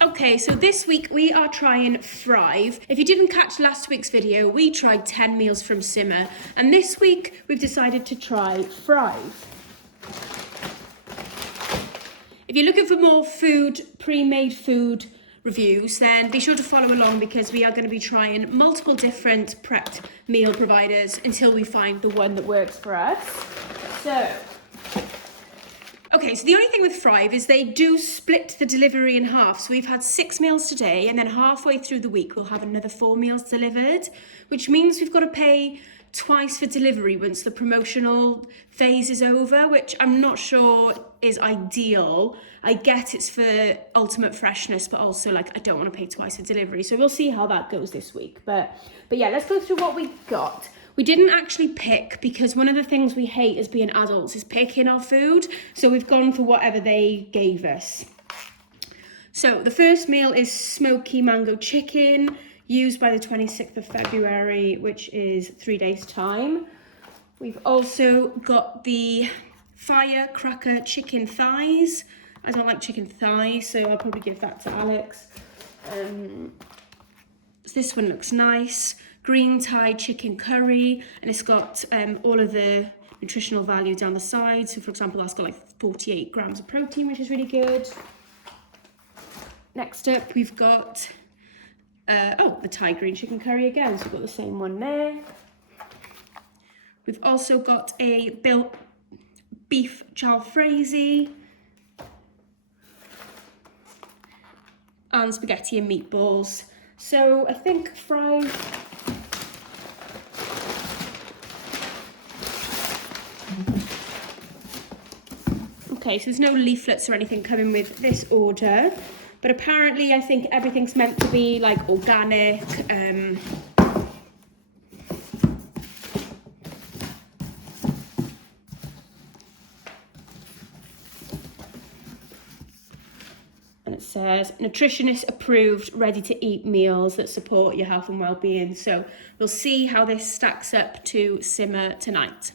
Okay, so this week we are trying Frive. If you didn't catch last week's video, we tried 10 meals from Simmer, and this week we've decided to try Frive. If you're looking for more pre-made food reviews, then be sure to follow along because we are going to be trying multiple different prepped meal providers until we find the one that works for us. Okay, so the only thing with Frive is they do split the delivery in half. So we've had 6 meals today, and then halfway through the week, we'll have another 4 meals delivered, which means we've got to pay twice for delivery once the promotional phase is over, which I'm not sure is ideal. I get it's for ultimate freshness, but also I don't want to pay twice for delivery. So we'll see how that goes this week. But yeah, let's go through what we got. We didn't actually pick because one of the things we hate as being adults is picking our food. So we've gone for whatever they gave us. So the first meal is smoky mango chicken, used by the 26th of February, which is 3 days' time. We've also got the firecracker chicken thighs. I don't like chicken thighs, so I'll probably give that to Alex. This one looks nice. Green Thai chicken curry, and it's got all of the nutritional value down the side. So for example, that's got 48 grams of protein, which is really good. Next up, we've got the Thai green chicken curry again. So we've got the same one there. We've also got a beef Jalfrezi and spaghetti and meatballs. So I think Frive. Okay, so there's no leaflets or anything coming with this order, but apparently I think everything's meant to be organic. And it says nutritionist-approved, ready-to-eat meals that support your health and well-being. So we'll see how this stacks up to Simmer tonight.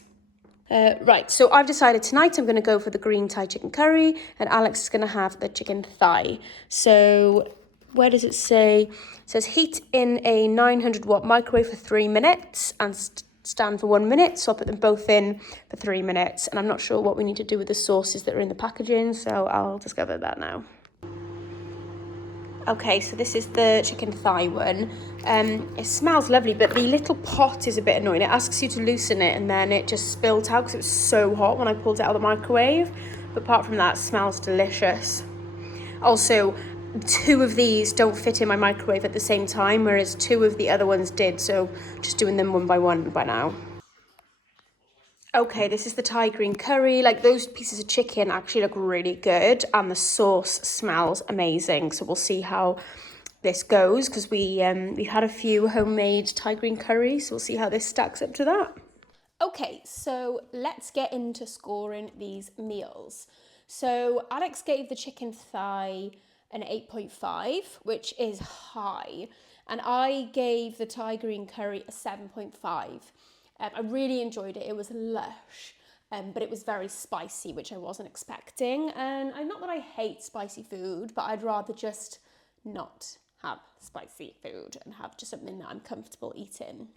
Right, so I've decided tonight I'm going to go for the green Thai chicken curry, and Alex is going to have the chicken thigh. So where does it say? It says heat in a 900 watt microwave for 3 minutes and stand for 1 minute. So I'll put them both in for 3 minutes, and I'm not sure what we need to do with the sauces that are in the packaging, so I'll discover that now. Okay, so this is the chicken thigh one. It smells lovely, but the little pot is a bit annoying. It asks you to loosen it, and then it just spilled out because it was so hot when I pulled it out of the microwave. But apart from that, it smells delicious. Also, 2 of these don't fit in my microwave at the same time, whereas 2 of the other ones did. So just doing them one by one by now. Okay, this is the Thai green curry. Those pieces of chicken actually look really good, and the sauce smells amazing. So we'll see how this goes because we've had a few homemade Thai green curries. So we'll see how this stacks up to that. Okay, so let's get into scoring these meals. So Alex gave the chicken thigh an 8.5, which is high, and I gave the Thai green curry a 7.5. I really enjoyed it. It was lush, but it was very spicy, which I wasn't expecting. And not that I hate spicy food, but I'd rather just not have spicy food and have just something that I'm comfortable eating.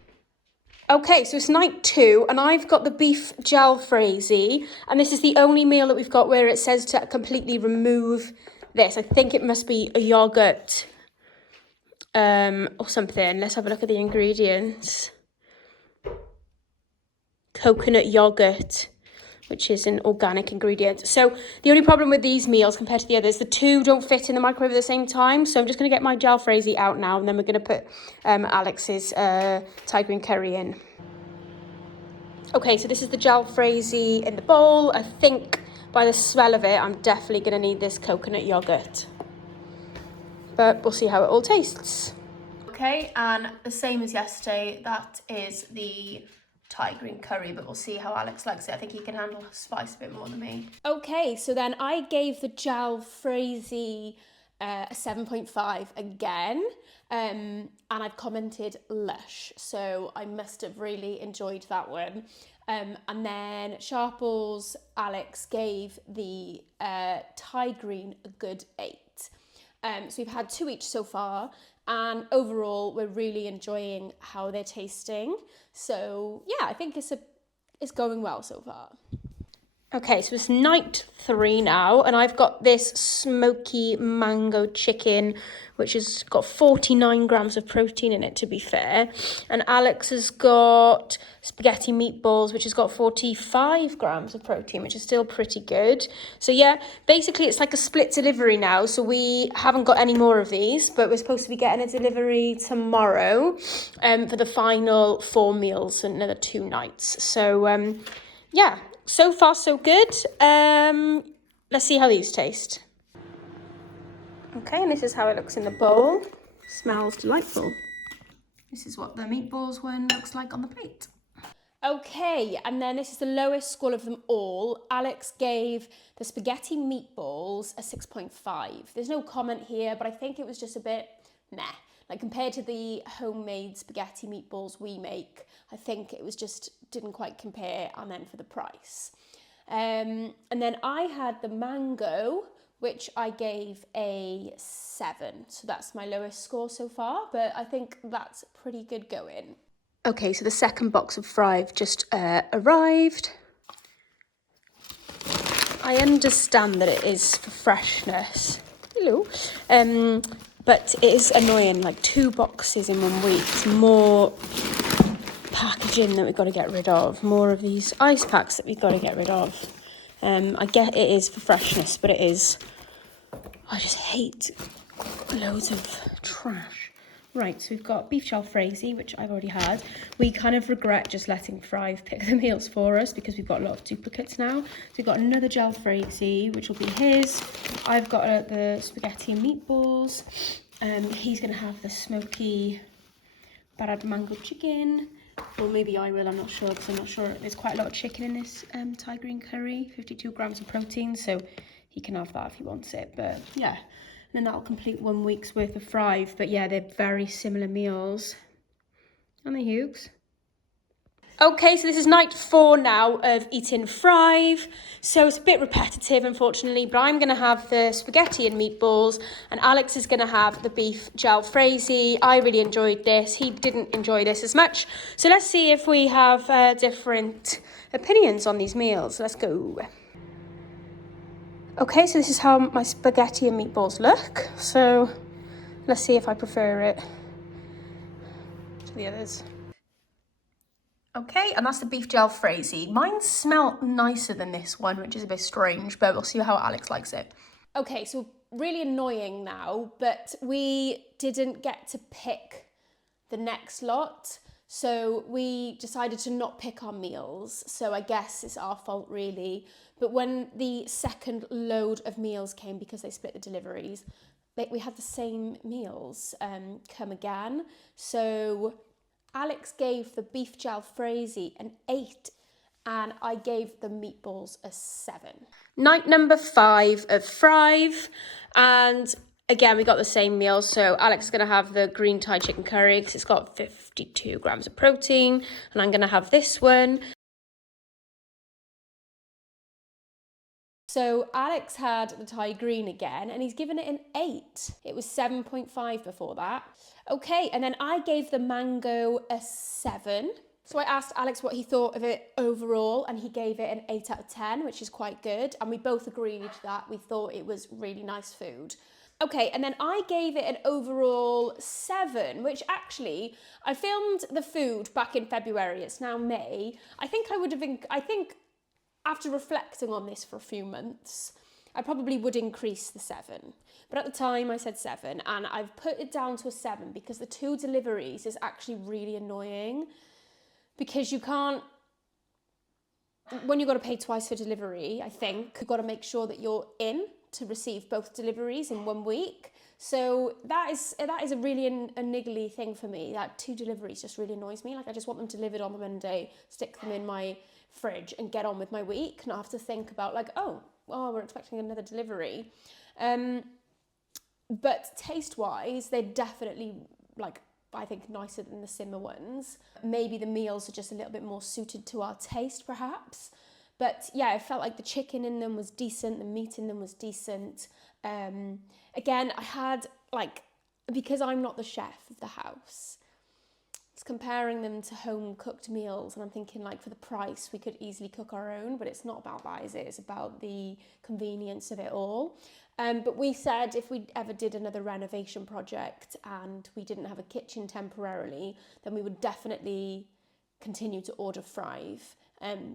Okay, so it's night 2, and I've got the beef Jalfrezi, and this is the only meal that we've got where it says to completely remove this. I think it must be a yogurt or something. Let's have a look at the ingredients. Coconut yogurt, which is an organic ingredient. So the only problem with these meals compared to the others, the 2 don't fit in the microwave at the same time. So I'm just going to get my Jalfrezi out now, and then we're going to put Alex's Thai green curry in. Okay, so this is the Jalfrezi in the bowl. I think by the smell of it, I'm definitely going to need this coconut yogurt. But we'll see how it all tastes. Okay, and the same as yesterday, that is the Thai green curry, but we'll see how Alex likes it. I think he can handle spice a bit more than me. Okay, so then I gave the Jalfrezi a 7.5 again, and I've commented lush, so I must have really enjoyed that one. And then Sharples, Alex gave the Thai green a good 8. So we've had 2 each so far, and overall we're really enjoying how they're tasting. So yeah, I think it's going well so far. Okay, so it's night 3 now, and I've got this smoky mango chicken, which has got 49 grams of protein in it, to be fair. And Alex has got spaghetti meatballs, which has got 45 grams of protein, which is still pretty good. So yeah, basically it's like a split delivery now. So we haven't got any more of these, but we're supposed to be getting a delivery tomorrow for the final 4 meals and another 2 nights. So yeah. So far, so good. Let's see how these taste. Okay, and this is how it looks in the bowl. Smells delightful. This is what the meatballs one looks like on the plate. Okay, and then this is the lowest score of them all. Alex gave the spaghetti meatballs a 6.5. There's no comment here, but I think it was just a bit meh. Like compared to the homemade spaghetti meatballs we make, I think it was just didn't quite compare, and then for the price. And then I had the mango, which I gave a 7. So that's my lowest score so far, but I think that's pretty good going. Okay, so the second box of Frive just arrived. I understand that it is for freshness. Hello. But it is annoying, like 2 boxes in 1 week. It's more packaging that we've got to get rid of, more of these ice packs that we've got to get rid of. I get it is for freshness, but it is, I just hate loads of trash. Right, so we've got beef jalfrezi, which I've already had. We kind of regret just letting Frive pick the meals for us because we've got a lot of duplicates now. So we've got another jalfrezi, which will be his. I've got the spaghetti and meatballs. He's going to have the smoky barad mango chicken. Or maybe I will, I'm not sure, because I'm not sure. There's quite a lot of chicken in this Thai green curry, 52 grams of protein, so he can have that if he wants it. But yeah, and then that'll complete 1 week's worth of Frive. But yeah, they're very similar meals. Aren't they, Hughes? Okay, so this is night 4 now of eating Frive. So it's a bit repetitive, unfortunately, but I'm going to have the spaghetti and meatballs, and Alex is going to have the beef jalfrezi. I really enjoyed this. He didn't enjoy this as much. So let's see if we have different opinions on these meals. Let's go. Okay, so this is how my spaghetti and meatballs look. So let's see if I prefer it to the others. Okay, and that's the beef jalfrezi. Mine smell nicer than this one, which is a bit strange, but we'll see how Alex likes it. Okay, so really annoying now, but we didn't get to pick the next lot. So we decided to not pick our meals. So I guess it's our fault really. But when the second load of meals came, because they split the deliveries, we had the same meals come again. So Alex gave the beef jalfrezi an 8 and I gave the meatballs a 7. Night number 5 of Frive, and again we got the same meal. So Alex is going to have the green Thai chicken curry because it's got 52 grams of protein, and I'm going to have this one. So Alex had the Thai green again, and he's given it an 8. It was 7.5 before that. Okay, and then I gave the mango a 7. So I asked Alex what he thought of it overall, and he gave it an 8 out of 10, which is quite good. And we both agreed that we thought it was really nice food. Okay, and then I gave it an overall 7, which actually, I filmed the food back in February. It's now May. I think after reflecting on this for a few months, I probably would increase the 7. But at the time I said 7, and I've put it down to a 7 because the 2 deliveries is actually really annoying, because you can't, when you've got to pay twice for delivery, I think, you've got to make sure that you're in to receive both deliveries in 1 week. So that is a really a niggly thing for me. That 2 deliveries just really annoys me. Like I just want them delivered on the Monday, stick them in my fridge and get on with my week, not have to think about like, oh, we're expecting another delivery. But taste-wise, they're definitely, like, I think nicer than the simmer ones. Maybe the meals are just a little bit more suited to our taste, perhaps. But yeah, I felt like the chicken in them was decent, the meat in them was decent, Again, I had because I'm not the chef of the house, it's comparing them to home cooked meals, and I'm thinking for the price we could easily cook our own, but it's not about that, is it? It's about the convenience of it all. But we said if we ever did another renovation project and we didn't have a kitchen temporarily, then we would definitely continue to order Frive,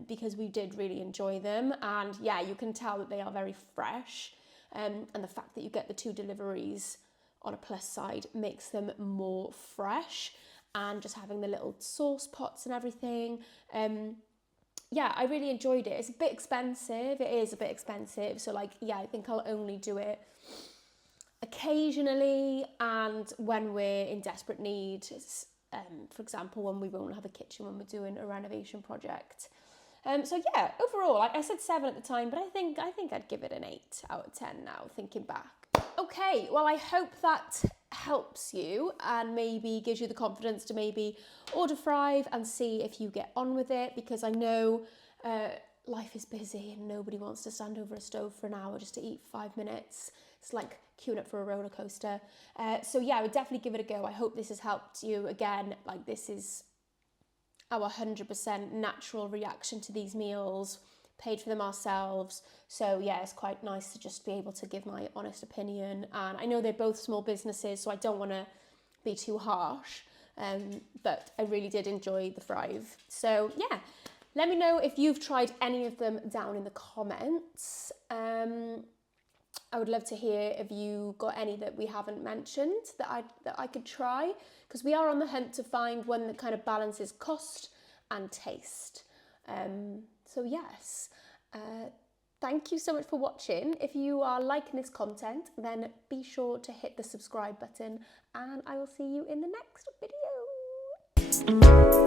because we did really enjoy them, and yeah, you can tell that they are very fresh, and the fact that you get the 2 deliveries on a plus side makes them more fresh, and just having the little sauce pots and everything. Yeah, I really enjoyed it. It's a bit expensive. It is a bit expensive. So yeah, I think I'll only do it occasionally and when we're in desperate need. For example, when we won't have a kitchen when we're doing a renovation project. So yeah, overall, I said 7 at the time, but I think I'd give it an 8 out of 10 now, thinking back. Okay, well, I hope that helps you and maybe gives you the confidence to maybe order Frive and see if you get on with it, because I know life is busy and nobody wants to stand over a stove for an hour just to eat for 5 minutes. It's like queuing up for a roller coaster. So yeah, I would definitely give it a go. I hope this has helped you. Again, this is our 100% natural reaction to these meals, paid for them ourselves. So yeah, it's quite nice to just be able to give my honest opinion. And I know they're both small businesses, so I don't want to be too harsh, but I really did enjoy the Frive. So yeah, let me know if you've tried any of them down in the comments. I would love to hear if you got any that we haven't mentioned that I could try, because we are on the hunt to find one that kind of balances cost and taste. So yes, thank you so much for watching. If you are liking this content, then be sure to hit the subscribe button, and I will see you in the next video.